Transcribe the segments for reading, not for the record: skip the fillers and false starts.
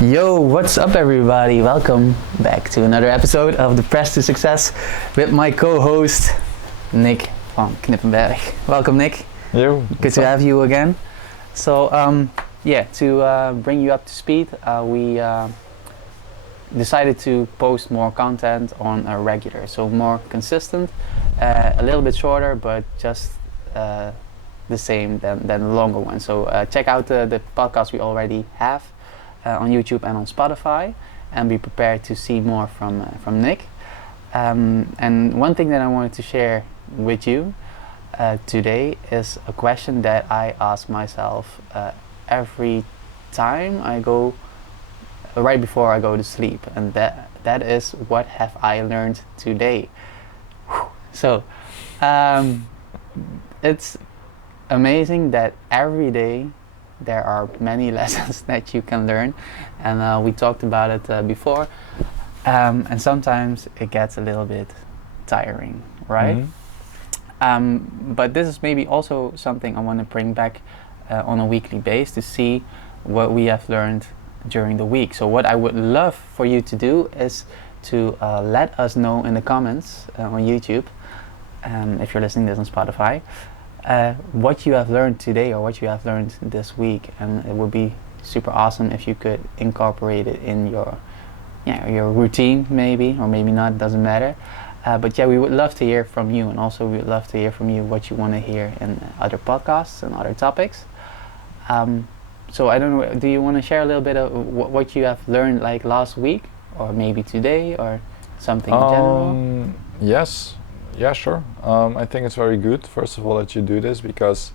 Yo, what's up, everybody? Welcome back to another episode of The Press to Success with my co-host Nick van Knippenberg. Welcome, Nick. Yo, Good to have you again. So, to bring you up to speed, we decided to post more content on a regular, so more consistent, a little bit shorter, but just the same than the longer one. So check out the podcast we already have on YouTube and on Spotify, and be prepared to see more from Nick. And one thing that I wanted to share with you today is a question that I ask myself every time I go, right before I go to sleep, and that is, what have I learned today? So it's amazing that every day there are many lessons that you can learn, and we talked about it before, and sometimes it gets a little bit tiring, right? But this is maybe also something I want to bring back on a weekly basis, to see what we have learned during the week. So what I would love for you to do is to let us know in the comments on YouTube, if you're listening to this on Spotify, what you have learned today or what you have learned this week, and it would be super awesome if you could incorporate it in your routine, maybe, or maybe not, doesn't matter. But yeah, we would love to hear from you, and also we would love to hear from you what you want to hear in other podcasts and other topics. So I don't know, do you want to share a little bit of what you have learned, like last week, or maybe today, or something in general? Yes. Yeah, sure. I think it's very good, first of all, that you do this, because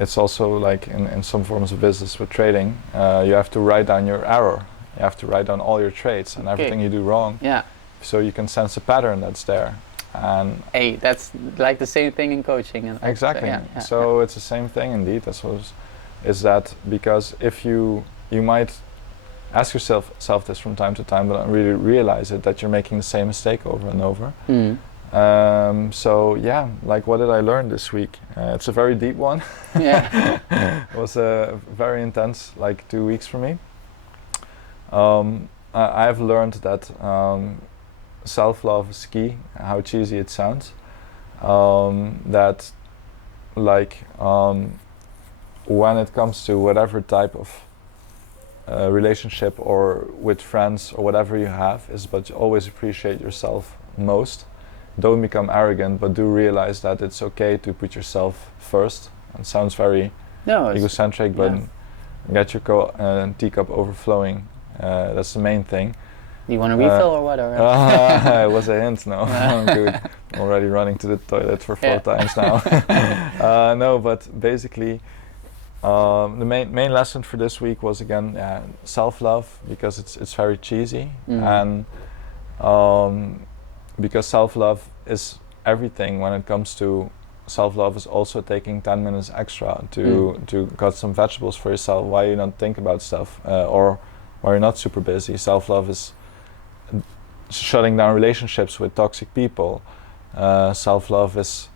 it's also like in some forms of business with trading, you have to write down your error. You have to write down all your trades and everything you do wrong. Yeah. So you can sense a pattern that's there. And hey, that's like the same thing in coaching. And exactly. So it's the same thing indeed. Is that because if you might ask yourself this from time to time, but not really realize it, that you're making the same mistake over and over. So yeah, like, what did I learn this week? It's a very deep one. Yeah. It was a very intense, like, 2 weeks for me. I've learned that self-love is key, how cheesy it sounds. That, like, when it comes to whatever type of relationship or with friends or whatever you have, is but always appreciate yourself most. Don't become arrogant, but do realize that it's okay to put yourself first. It sounds very egocentric, but get your teacup overflowing. That's the main thing. Do you want a refill or what? It was a hint. No, I'm good. I'm already running to the toilet for 4 times now. No, but basically, the main lesson for this week was, again, self-love, because it's very cheesy, and because self-love is everything. When it comes to self-love, is also taking 10 minutes extra to cut some vegetables for yourself. Why you not think about stuff, or why you're not super busy. Self-love is shutting down relationships with toxic people. Self-love is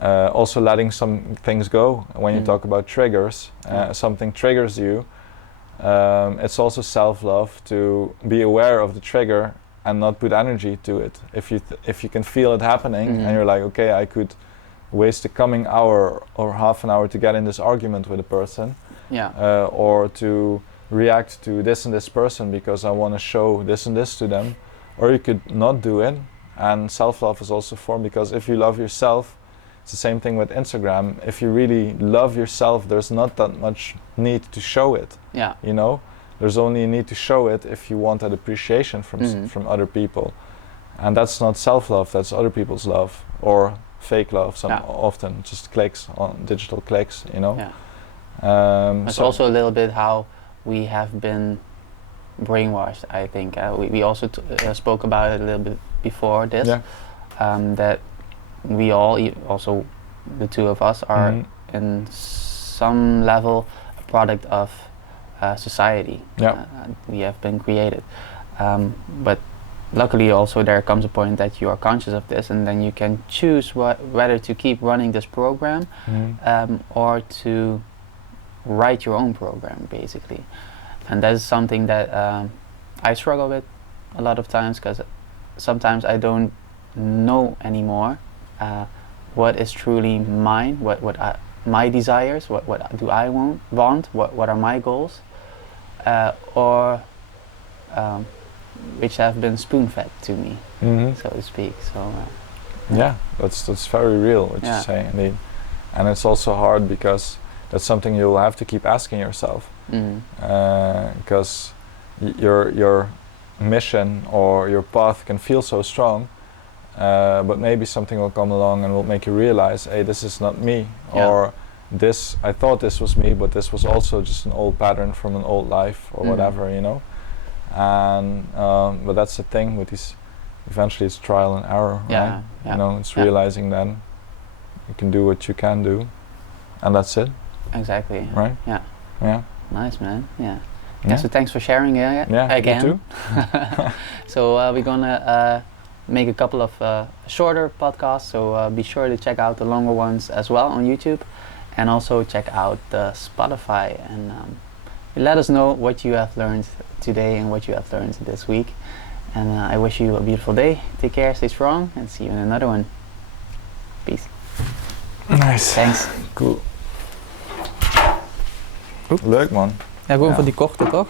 also letting some things go. When you talk about triggers, something triggers you, it's also self-love to be aware of the trigger and not put energy to it. If you can feel it happening, and you're like, okay, I could waste the coming hour or half an hour to get in this argument with a person, or to react to this and this person because I want to show this and this to them, or you could not do it. And self-love is also formed, because if you love yourself, it's the same thing with Instagram. If you really love yourself, there's not that much need to show it. You know, there's only a need to show it if you want that appreciation from other people, and that's not self-love. That's other people's love, or fake love. Often just clicks on digital clicks. You know. It's also a little bit how we have been brainwashed. I think we also spoke about it a little bit before this. That we all, also the two of us, are in some level a product of society. We have been created, but luckily also there comes a point that you are conscious of this, and then you can choose whether to keep running this program or to write your own program, basically. And that is something that I struggle with a lot of times, because sometimes I don't know anymore what is truly mine, my desires, what do I want, what are my goals, or which have been spoon-fed to me, so to speak. So yeah, that's very real what you say, indeed. And it's also hard because that's something you'll have to keep asking yourself, because your mission or your path can feel so strong, but maybe something will come along and will make you realize, hey, this is not me, or this, I thought this was me, but this was also just an old pattern from an old life, or whatever, you know. And but that's the thing with these, eventually it's trial and error, right? You know, it's realizing then you can do what you can do, and that's it. Exactly. Right? Yeah. Nice, man. Yeah, so thanks for sharing again. You too. So we're gonna make a couple of shorter podcasts, so be sure to check out the longer ones as well on YouTube, and also check out the Spotify, and let us know what you have learned today and what you have learned this week. And I wish you a beautiful day. Take care, stay strong, and see you in another one. Peace. Nice. Thanks. Cool. Leuk man. Ja, gewoon voor die korte toch?